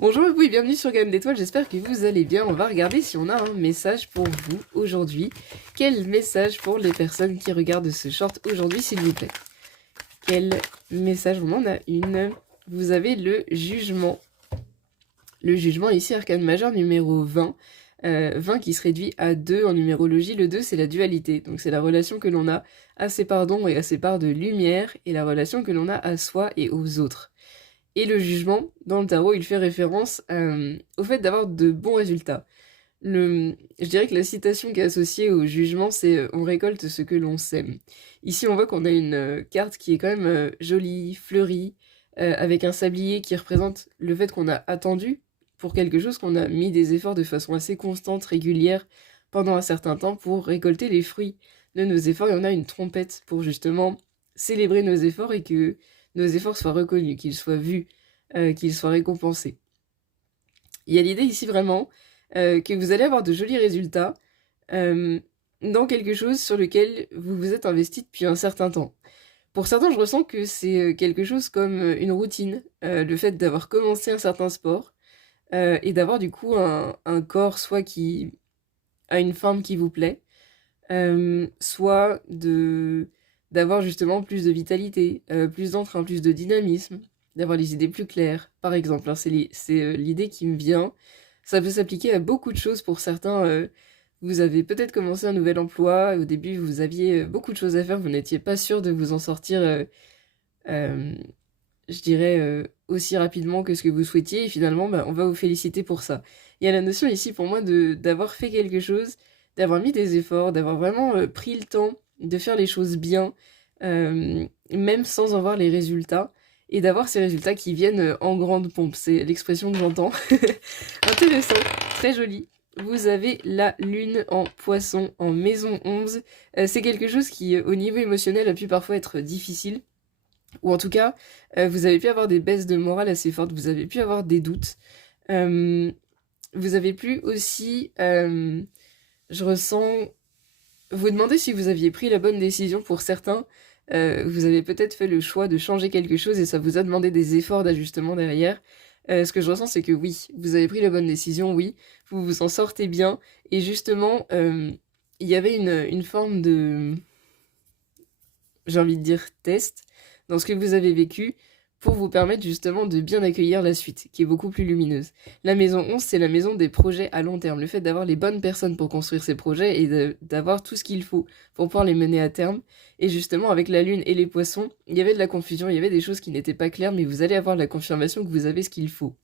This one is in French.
Bonjour à vous et bienvenue sur Gamme d'Étoiles, j'espère que vous allez bien. On va regarder si on a un message pour vous aujourd'hui. Quel message pour les personnes qui regardent ce short aujourd'hui, s'il vous plaît? Quel message? On en a une. Vous avez le jugement. Le jugement ici, arcane majeur numéro 20. 20 qui se réduit à 2 en numérologie. Le 2, c'est la dualité. Donc c'est la relation que l'on a à ses parts d'ombre et à ses parts de lumière, et la relation que l'on a à soi et aux autres. Et le jugement, dans le tarot, il fait référence au fait d'avoir de bons résultats. Je dirais que la citation qui est associée au jugement, c'est on récolte ce que l'on sème. Ici, on voit qu'on a une carte qui est quand même jolie, fleurie, avec un sablier qui représente le fait qu'on a attendu pour quelque chose, qu'on a mis des efforts de façon assez constante, régulière, pendant un certain temps pour récolter les fruits de nos efforts. Et on a une trompette pour justement célébrer nos efforts et que nos efforts soient reconnus, qu'ils soient vus, qu'ils soient récompensés. Il y a l'idée ici vraiment que vous allez avoir de jolis résultats dans quelque chose sur lequel vous vous êtes investi depuis un certain temps. Pour certains, je ressens que c'est quelque chose comme une routine, le fait d'avoir commencé un certain sport et d'avoir du coup un corps soit qui a une forme qui vous plaît, soit d'avoir justement plus de vitalité, plus d'entrain, plus de dynamisme, d'avoir les idées plus claires, par exemple. Hein, c'est l'idée qui me vient. Ça peut s'appliquer à beaucoup de choses pour certains. Vous avez peut-être commencé un nouvel emploi, au début vous aviez beaucoup de choses à faire, vous n'étiez pas sûr de vous en sortir, euh, je dirais, aussi rapidement que ce que vous souhaitiez, et finalement, on va vous féliciter pour ça. Il y a la notion ici pour moi d'avoir fait quelque chose, d'avoir mis des efforts, d'avoir vraiment pris le temps de faire les choses bien, même sans en voir les résultats, et d'avoir ces résultats qui viennent en grande pompe. C'est l'expression que j'entends. Intéressant, très joli. Vous avez la lune en poisson en maison 11. C'est quelque chose qui, au niveau émotionnel, a pu parfois être difficile. Ou en tout cas, vous avez pu avoir des baisses de morale assez fortes, vous avez pu avoir des doutes. Vous avez pu aussi, je ressens, vous demander si vous aviez pris la bonne décision pour certains. Vous avez peut-être fait le choix de changer quelque chose et ça vous a demandé des efforts d'ajustement derrière. Ce que je ressens, c'est que oui, vous avez pris la bonne décision, oui, vous vous en sortez bien. Et justement, il y avait une forme de, j'ai envie de dire, test dans ce que vous avez vécu pour vous permettre justement de bien accueillir la suite, qui est beaucoup plus lumineuse. La maison 11, c'est la maison des projets à long terme, le fait d'avoir les bonnes personnes pour construire ces projets et d'avoir tout ce qu'il faut pour pouvoir les mener à terme. Et justement, avec la lune et les poissons, il y avait de la confusion, il y avait des choses qui n'étaient pas claires, mais vous allez avoir la confirmation que vous avez ce qu'il faut.